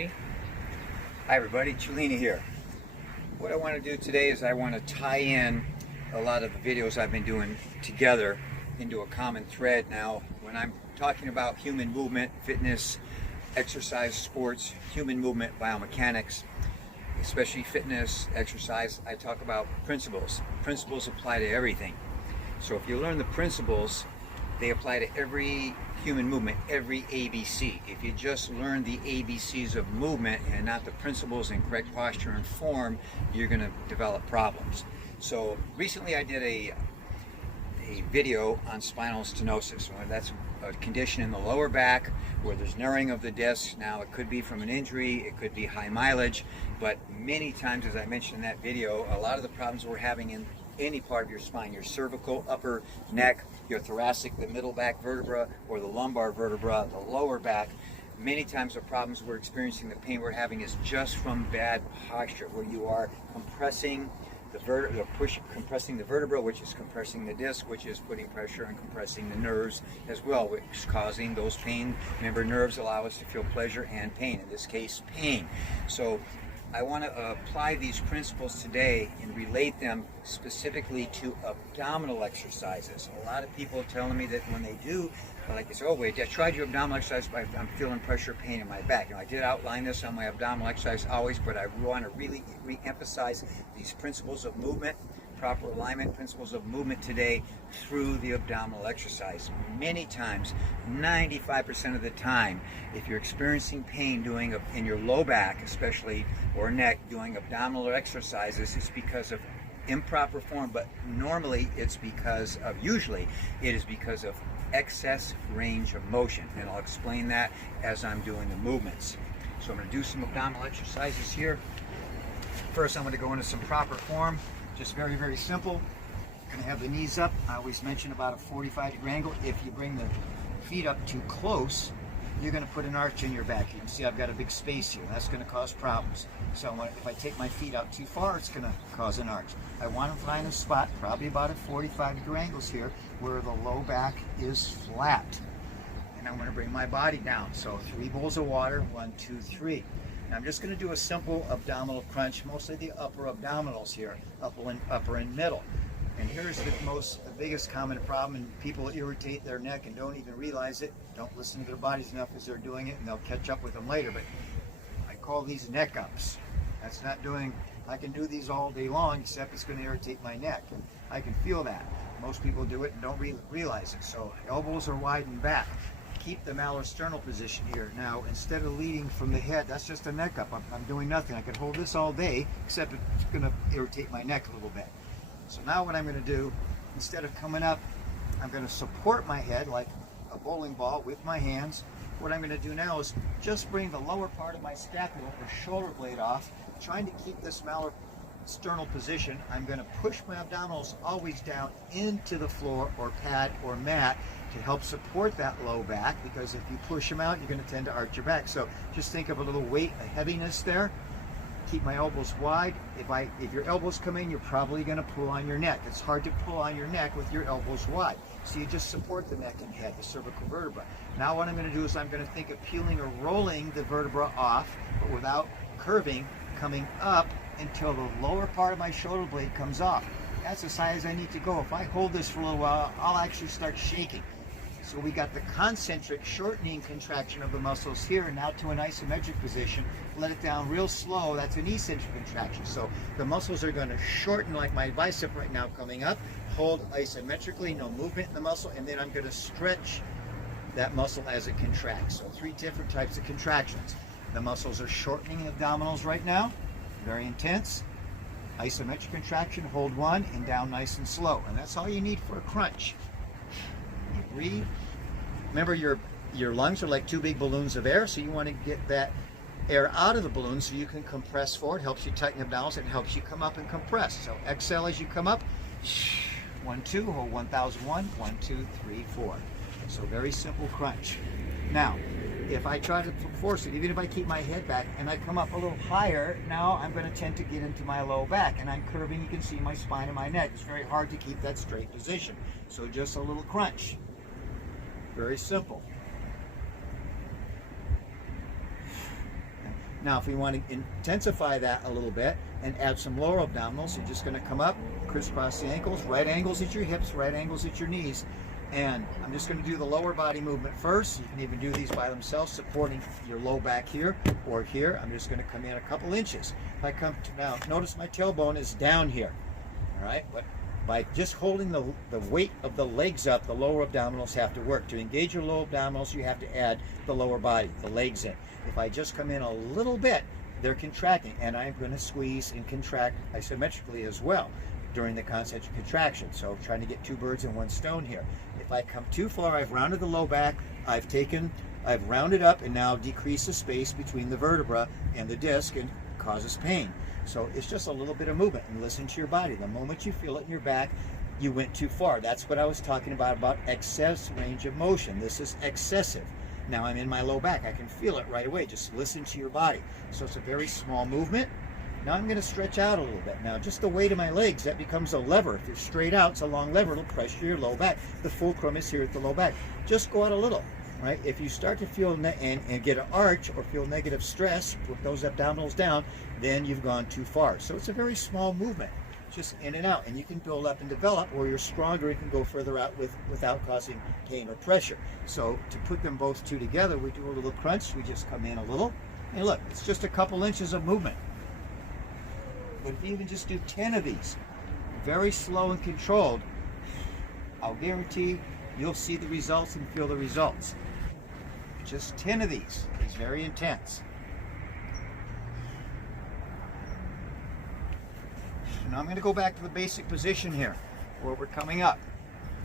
Hi everybody, Cellini here. What I want to do today is I want to tie in a lot of the videos I've been doing together into a common thread. Now, when I'm talking about human movement, fitness, exercise, sports, human movement, biomechanics, especially fitness, exercise, I talk about principles. Principles apply to everything. So if you learn the principles, they apply to every human movement, every ABC. If you just learn the ABCs of movement and not the principles and correct posture and form, you're going to develop problems. So recently I did a video on spinal stenosis. That's a condition in the lower back where there's narrowing of the disc. Now it could be from an injury, it could be high mileage, but many times, as I mentioned in that video, a lot of the problems we're having in any part of your spine, your cervical, upper neck, your thoracic, the middle back vertebra, or the lumbar vertebra, the lower back, many times the problems we're experiencing, the pain we're having is just from bad posture, where you are compressing compressing the vertebra, which is compressing the disc, which is putting pressure and compressing the nerves as well, which is causing those pain. Remember, nerves allow us to feel pleasure and pain, in this case, pain. So I want to apply these principles today and relate them specifically to abdominal exercises. A lot of people are telling me that when they do, like they say, oh wait, I tried your abdominal exercise, but I'm feeling pressure, pain in my back. I did outline this on my abdominal exercise always, but I want to really re-emphasize these principles of movement, proper alignment, principles of movement today through the abdominal exercise. Many times, 95% of the time, if you're experiencing pain in your low back especially, or neck, doing abdominal exercises, it's because of improper form, but usually it is because of excess range of motion, and I'll explain that as I'm doing the movements. So I'm going to do some abdominal exercises here. First, I'm going to go into some proper form, just very, very simple. I'm going to have the knees up. I always mention about a 45-degree angle. If you bring the feet up too close, you're going to put an arch in your back. You can see I've got a big space here. That's going to cause problems. So if I take my feet out too far, it's going to cause an arch. I want to find a spot, probably about at 45-degree angles here, where the low back is flat. And I'm going to bring my body down. So 3 bowls of water, 1, 2, 3. Now I'm just going to do a simple abdominal crunch, mostly the upper abdominals here, upper and middle. And here's the biggest common problem, and people irritate their neck and don't even realize it, don't listen to their bodies enough as they're doing it, and they'll catch up with them later. But I call these neck ups. That's not doing, I can do these all day long, except it's going to irritate my neck. And I can feel that. Most people do it and don't realize it. So elbows are wide and back. Keep the malosternal position here. Now, instead of leading from the head, that's just a neck up. I'm doing nothing. I could hold this all day, except it's going to irritate my neck a little bit. So now what I'm going to do, instead of coming up, I'm going to support my head like a bowling ball with my hands. What I'm going to do now is just bring the lower part of my scapula or shoulder blade off, trying to keep this malosternal position. I'm going to push my abdominals always down into the floor or pad or mat to help support that low back, because if you push them out, you're going to tend to arch your back. So just think of a little weight, a heaviness there. Keep my elbows wide. If your elbows come in, you're probably going to pull on your neck. It's hard to pull on your neck with your elbows wide. So you just support the neck and head, the cervical vertebra. Now what I'm going to do is I'm going to think of peeling or rolling the vertebra off, but without curving, coming up until the lower part of my shoulder blade comes off. That's the size I need to go. If I hold this for a little while, I'll actually start shaking. So we got the concentric shortening contraction of the muscles here, and now to an isometric position. Let it down real slow. That's an eccentric contraction. So the muscles are going to shorten like my bicep right now coming up. Hold isometrically, no movement in the muscle, and then I'm going to stretch that muscle as it contracts. So 3 different types of contractions. The muscles are shortening the abdominals right now, very intense. Isometric contraction, hold 1 and down nice and slow. And that's all you need for a crunch. Breathe. Remember, your lungs are like 2 big balloons of air, so you want to get that air out of the balloon so you can compress forward. Helps you tighten the abdominals and helps you come up and compress. So exhale as you come up. 1, 2, hold 1001, 1, 2, 3, 4. So very simple crunch. Now, if I try to force it, even if I keep my head back and I come up a little higher, now I'm going to tend to get into my low back, and I'm curving. You can see my spine and my neck. It's very hard to keep that straight position. So just a little crunch. Very simple. Now, if we want to intensify that a little bit and add some lower abdominals, you're just going to come up, crisscross the ankles, right angles at your hips, right angles at your knees. And I'm just going to do the lower body movement first. You can even do these by themselves, supporting your low back here or here. I'm just going to come in a couple inches. If I come to now, notice my tailbone is down here. All right, but by just holding the weight of the legs up, the lower abdominals have to work. To engage your lower abdominals, you have to add the lower body, the legs in. If I just come in a little bit, they're contracting, and I'm going to squeeze and contract isometrically as well during the concentric contraction. So trying to get two birds in one stone here. If I come too far, I've rounded the low back, I've rounded up and now decreased the space between the vertebra and the disc and causes pain. So it's just a little bit of movement, and listen to your body. The moment you feel it in your back, you went too far. That's what I was talking about excess range of motion. This is excessive. Now I'm in my low back. I can feel it right away. Just listen to your body. So it's a very small movement. Now I'm going to stretch out a little bit. Now just the weight of my legs, that becomes a lever. If you're straight out, it's a long lever. It'll pressure your low back. The fulcrum is here at the low back. Just go out a little, right? If you start to feel and get an arch or feel negative stress with those abdominals down, then you've gone too far. So it's a very small movement, just in and out. And you can build up and develop, or you're stronger and can go further out without causing pain or pressure. So to put them both two together, we do a little crunch. We just come in a little. And look, it's just a couple inches of movement. But if you even just do 10 of these, very slow and controlled, I'll guarantee you'll see the results and feel the results. Just 10 of these is very intense. Now I'm going to go back to the basic position here, where we're coming up.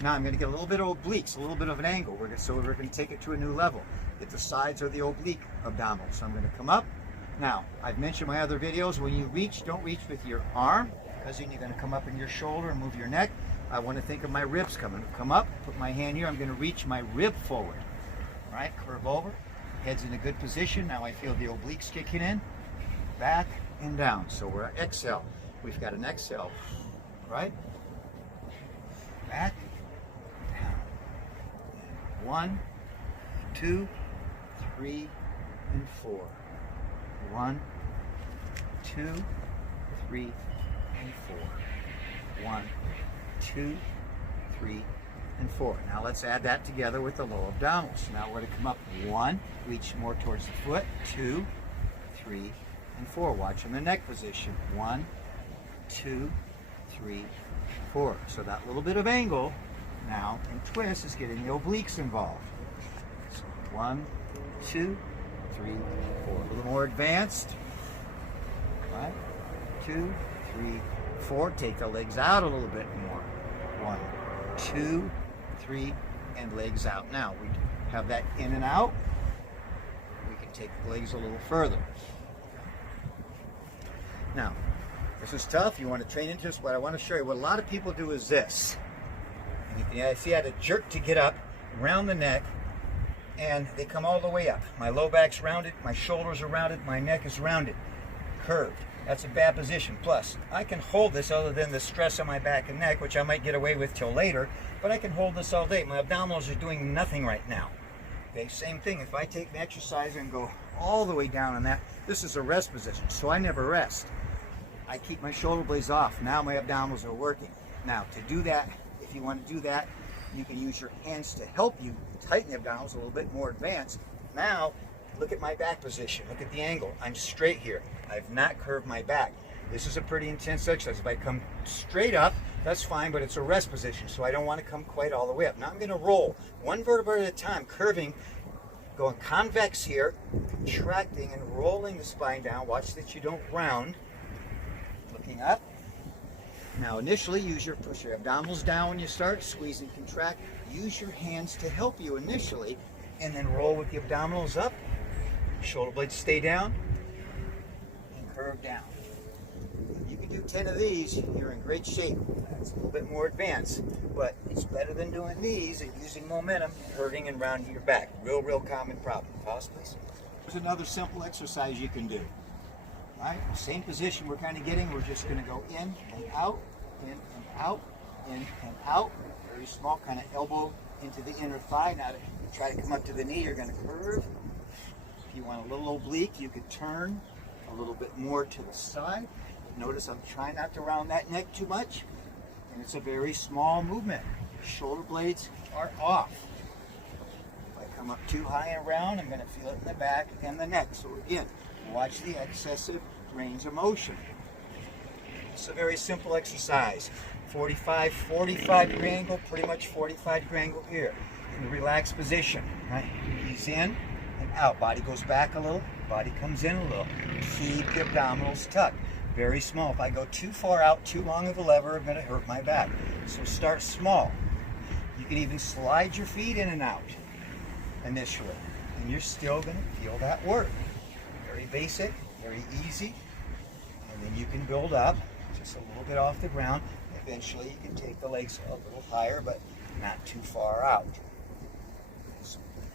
Now I'm going to get a little bit of obliques, a little bit of an angle. So we're going to take it to a new level. Get the sides of the oblique abdominal. So I'm going to come up. Now, I've mentioned in my other videos, when you reach, don't reach with your arm, because then you're going to come up in your shoulder and move your neck. I want to think of my ribs coming. Come up, put my hand here, I'm going to reach my rib forward. All right, curve over, head's in a good position. Now I feel the obliques kicking in, back and down. So we're at exhale. We've got an exhale, right? Back, down. 1, 2, 3, and 4. 1, 2, 3, and 4. 1, 2, 3, and 4. Now let's add that together with the low abdominals. Now we're going to come up 1, reach more towards the foot, 2, 3, and 4. Watch in the neck position. 1, 2, 3, 4. So that little bit of angle now and twist is getting the obliques involved. So 1, 2, 3, 4. A little more advanced. 1, 2, 3, 4. Take the legs out a little bit more. 1, 2, 3, and legs out. Now we have that in and out. We can take the legs a little further. Now, this is tough. You want to train into this. What I want to show you, what a lot of people do is this. And you can see I had a jerk to get up, round the neck, and they come all the way up. My low back's rounded, my shoulders are rounded, my neck is rounded, curved. That's a bad position. Plus, I can hold this other than the stress on my back and neck, which I might get away with till later, but I can hold this all day. My abdominals are doing nothing right now. Okay, same thing. If I take the exercise and go all the way down on that, this is a rest position, so I never rest. I keep my shoulder blades off. Now my abdominals are working. Now, to do that, if you want to do that, you can use your hands to help you tighten the abdominals a little bit more advanced. Now, look at my back position. Look at the angle. I'm straight here. I've not curved my back. This is a pretty intense exercise. If I come straight up, that's fine, but it's a rest position, so I don't want to come quite all the way up. Now I'm going to roll one vertebra at a time, curving, going convex here, contracting and rolling the spine down. Watch that you don't round. Looking up. Now initially, push your abdominals down when you start, squeeze and contract. Use your hands to help you initially, and then roll with the abdominals up. Shoulder blades stay down, and curve down. If you can do 10 of these, you're in great shape. That's a little bit more advanced, but it's better than doing these and using momentum, curving and rounding your back. Real common problem. Pause, please. Here's another simple exercise you can do. All right, same position we're kind of getting. We're just going to go in and out, in and out, in and out. Very small, kind of elbow into the inner thigh. Now to try to come up to the knee, you're going to curve If you want a little oblique, you could turn a little bit more to the side. Notice I'm trying not to round that neck too much. And it's a very small movement. Shoulder blades are off. If I come up too high and round, I'm going to feel it in the back and the neck. So again, watch the excessive range of motion. It's a very simple exercise. 45 degree angle, pretty much 45 degree angle here. In the relaxed position, right? Ease in and out. Body goes back a little, body comes in a little. Keep the abdominals tucked. Very small. If I go too far out, too long of a lever, I'm going to hurt my back. So start small. You can even slide your feet in and out initially, and you're still going to feel that work. Very basic, very easy, and then you can build up just a little bit off the ground. Eventually you can take the legs a little higher, but not too far out.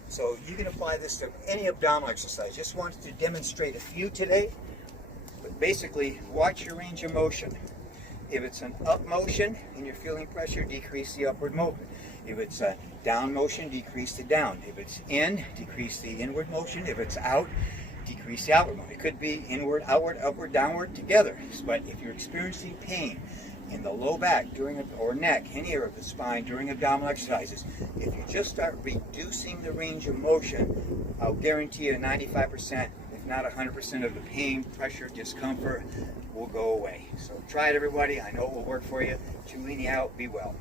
So you can apply this to any abdominal exercise. Just wanted to demonstrate a few today, but basically watch your range of motion. If it's an up motion and you're feeling pressure, decrease the upward movement. If it's a down motion, decrease the down. If it's in, decrease the inward motion. If it's out, decrease the outward motion. It could be inward, outward, upward, downward together. But if you're experiencing pain in the low back or neck, any area of the spine during abdominal exercises, if you just start reducing the range of motion, I'll guarantee you 95%, if not 100% of the pain, pressure, discomfort will go away. So try it, everybody. I know it will work for you. Julini out. Be well.